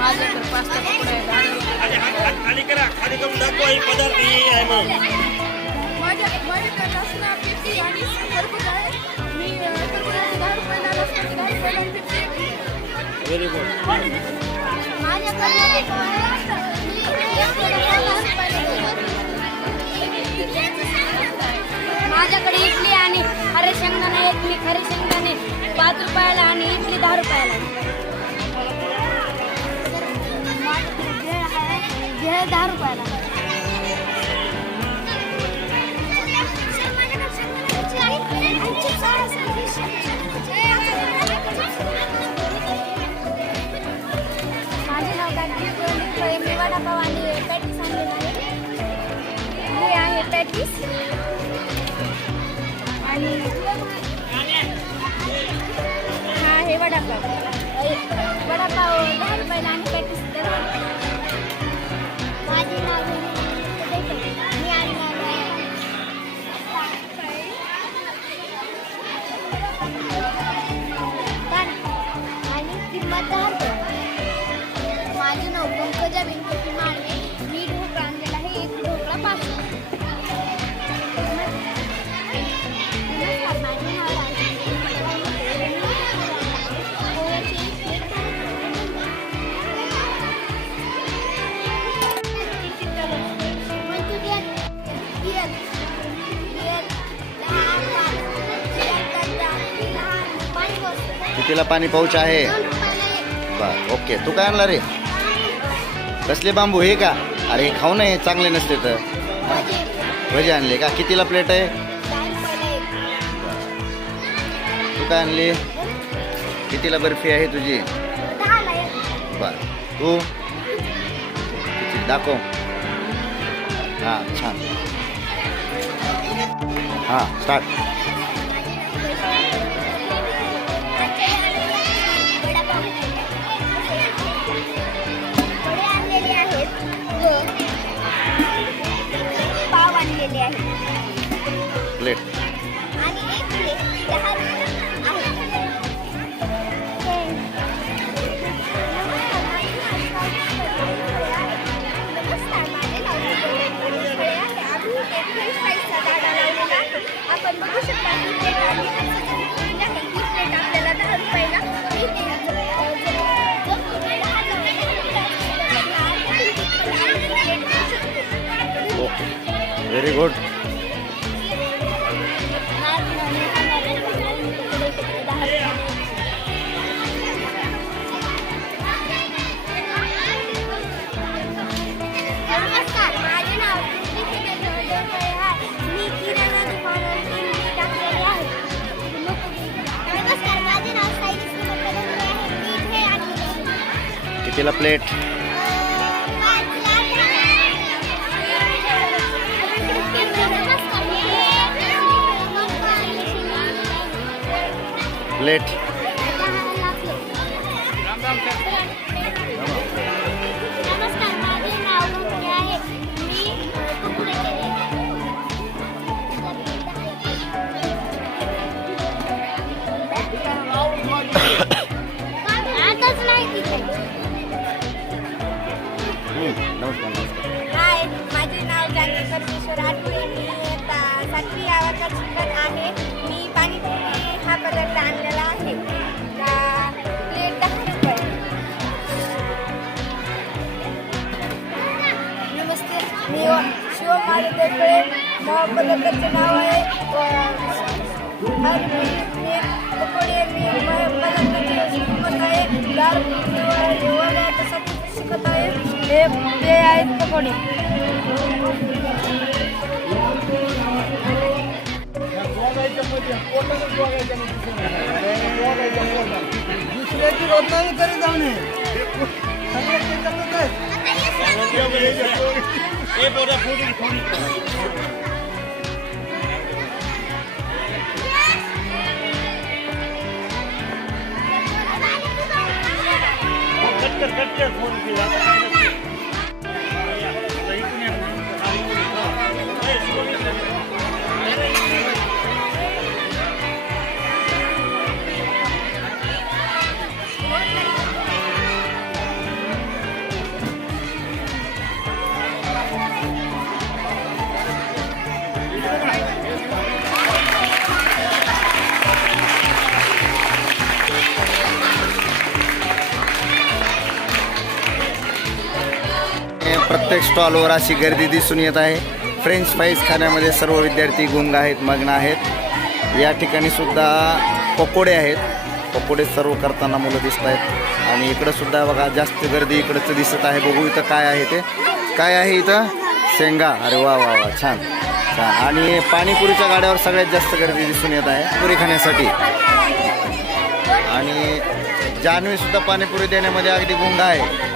Pasta pakoda आहे दहा रुपये आणि हात हात खाली करा खाली करून दाखवा हे पदार्थ हे आहे म्हणून माझ्या माझ्याकडे आणि आहे. मी दहा दहा व्हेरी गुड इडली आणि हरे शेंगदाणे इडली खरे शेंगदाणे पाच रुपयाला आणि इडली दहा रुपयाला. भेळ दहा रुपयाला. माझे नाव गांधी मी वडापाव आणि पॅटीस आणलेला आहे. हे आहे पॅटीस. आणि हा हे वडापाव. कितीला पाणी पाऊच आहे. बर ओके. तू काय आणला रे? कसले बांबू हे का? अरे हे खाऊ नये चांगले नसते तर. भजे. आणले का? कितीला प्लेट आहे? तू काय आणली? कितीला बर्फी आहे तुझी? बर. तू? दाखव. हां छान. हां स्टार्ट प्लेट आणि एक प्लेट दहा रुपये आपण बघू शकता ही प्लेट आणि ही प्लेट आपल्याला दहा रुपयाला मिळते ओके आहे कितीला प्लेट शिव माझे देवळे पदार्थाचे नाव आहे. आणि मी पकोडे मी पदार्थाची शिकत आहे. दार शिकत आहे. हे ते आहेत पकोडे दुसऱ्याची बदनामी करीत जाऊ नये हे पोरं फोडून फोडून कट कर कट कर फोन केला प्रत्येक स्टॉलवर अशी गर्दी दिसून येत आहे. फ्रेंच फ्राईज खाण्यामध्ये सर्व विद्यार्थी गुंग आहेत मग्न आहेत. या ठिकाणी सुद्धा पकोडे आहेत. पकोडे सर्व करताना मुलं दिसत आहेत. आणि इकडं सुद्धा बघा जास्त गर्दी इकडचं दिसत आहे. बघू इथं काय आहे ते. काय आहे इथं? शेंगा. अरे वा वा वा. छान. छान. आणि पाणीपुरीच्या गाड्यावर सगळ्यात जास्त गर्दी दिसून येत आहे. पुरी खाण्यासाठी. आणि जान्हवीसुद्धा पाणीपुरी देण्यामध्ये अगदी गुंग आहे.